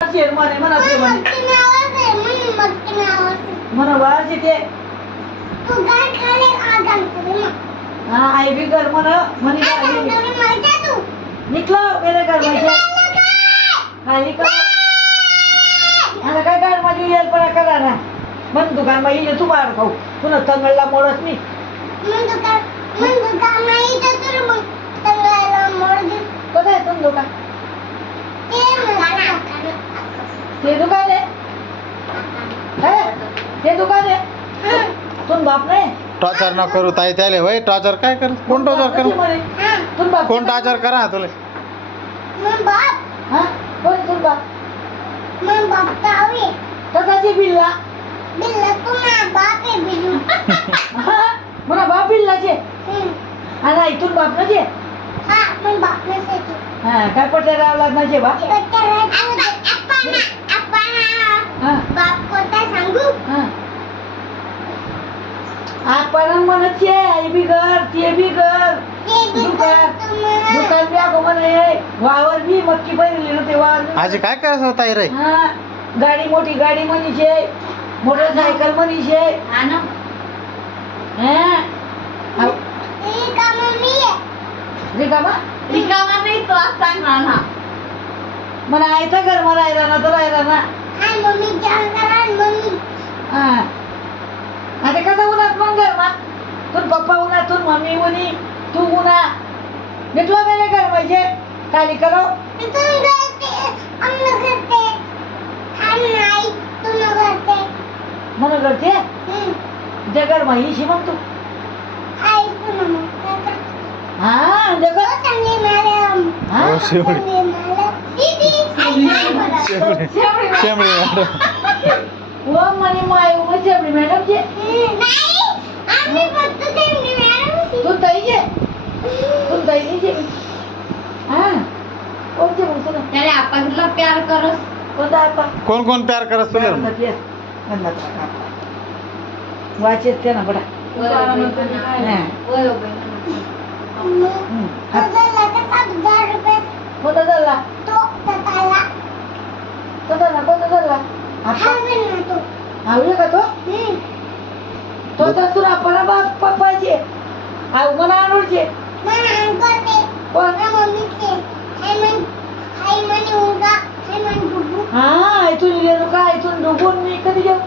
शेर म्हणे म्हणा ते म्हणे म्हणा वारचे ते हा आई भी घर म्हणा म्हणे निकला मेरे घर में खाली का आता काय काय माझी येलपणा करा ना मन दुकान में ये तू बाहेर खाऊ पुन्हा तंगडला मोडत नाही कसं आहे तुम दुकान ते दुकान आहे ते दुकान आहे तुम बाप नाही टॉर्चर न करू ताई त्याले होय टॉर्चर काय कर कोण टॉर्चर कर तुम बाप कोण टॉर्चर करा तुले हा कोण तुम बाप कसाची बिल्ला म्हणा बाप बिल्लाचे आणि आई तुम बाप नचे हा काय पट्या रावला नचे बा आपण म्हणते आई बी घर ते बी घर दुकान बी अगो म्हणे वावर बी मक्की पहिली होते वावर आजी काय करायचं होता रे हा गाडी मोठी गाडी म्हणीचे मोटरसायकल म्हणीचे रिकामा नाही तो आज सांगणार ना मला आयता घर मला राहिला ना तर राहिला ना हा आता कसा उन्हात मग घर मा तू पप्पा उन्हा तू मम्मी उन्ही तू उन्हा निकलो मेरे घर म्हणजे काली करो म्हणून करते त्या घर माहिशी मग तू हा देखो हो शेवडी शेवडी वो मनी माय वो जेवढी मॅडम जे तू ताई जे तू ताई नाही जे हा कोणते म्हणतो ना त्याने आपणला प्यार करस कोणता आपण कोण कोण प्यार करत तुले वाचेस ते ना बडा कोणता झाला कोणता झाला आवडे का तो तो तर तुला आपण पप्पाचे आव मला आणूचे हा इथून गेलो का इथून डुबून मी कधी घेऊ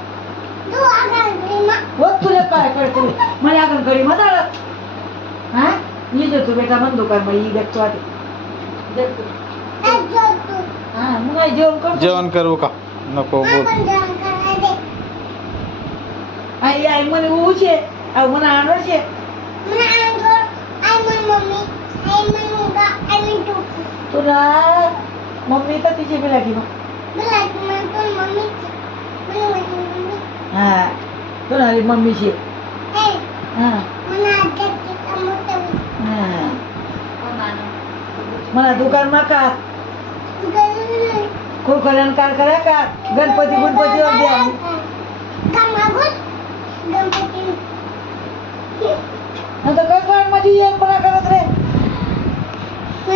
होत तुला काय करतो मला आपण घरी मजा हा ये जो तू बेटा मन दुकान में ये देखतो आते हा मग जेवण कर जेवण करू का नको बोल आई आई म्हणे उचे आव मला आणूचे तुला मम्मी तर तिची बी लागली मग हा तुला मम्मीची हा मला दुकान मा का कुरकुऱ्यान कार करा का गणपती वर द्या आता काय माझी येईल पण करत रे